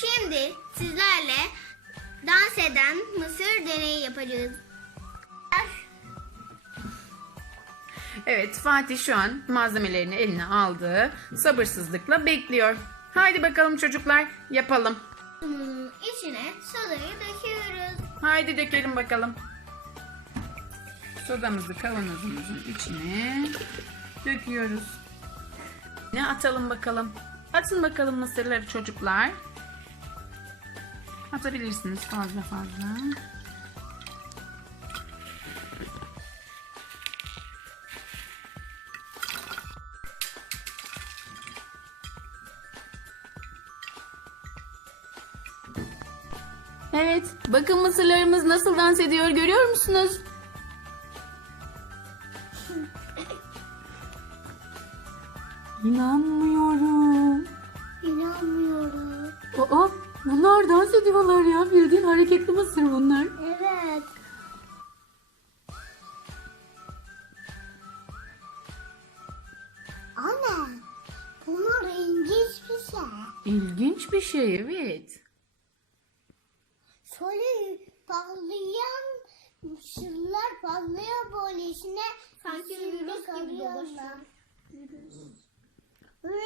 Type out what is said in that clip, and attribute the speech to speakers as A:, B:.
A: Şimdi sizlerle dans eden mısır deneyi yapacağız.
B: Evet Fatih şu an malzemelerini eline aldı. Sabırsızlıkla bekliyor. Haydi bakalım çocuklar yapalım.
A: Bunun içine sodayı döküyoruz.
B: Haydi dökelim bakalım. Sodamızı kavanozumuzun içine döküyoruz. Ne atalım bakalım. Atın bakalım mısırları çocuklar. Atabilirsiniz fazla fazla. Evet, bakın mısırlarımız nasıl dans ediyor görüyor musunuz? İnanmıyorum.
A: İnanmıyorum.
B: Aa, bunlar dans ediyorlar ya. Bildiğin hareketli mısır bunlar.
A: Evet. Anne, bunlar ilginç bir şey.
B: İlginç bir şey evet.
A: Şöyle parlayan mısırlar parlıyor böyle içine. Sanki virüs gibi dolaşıyor.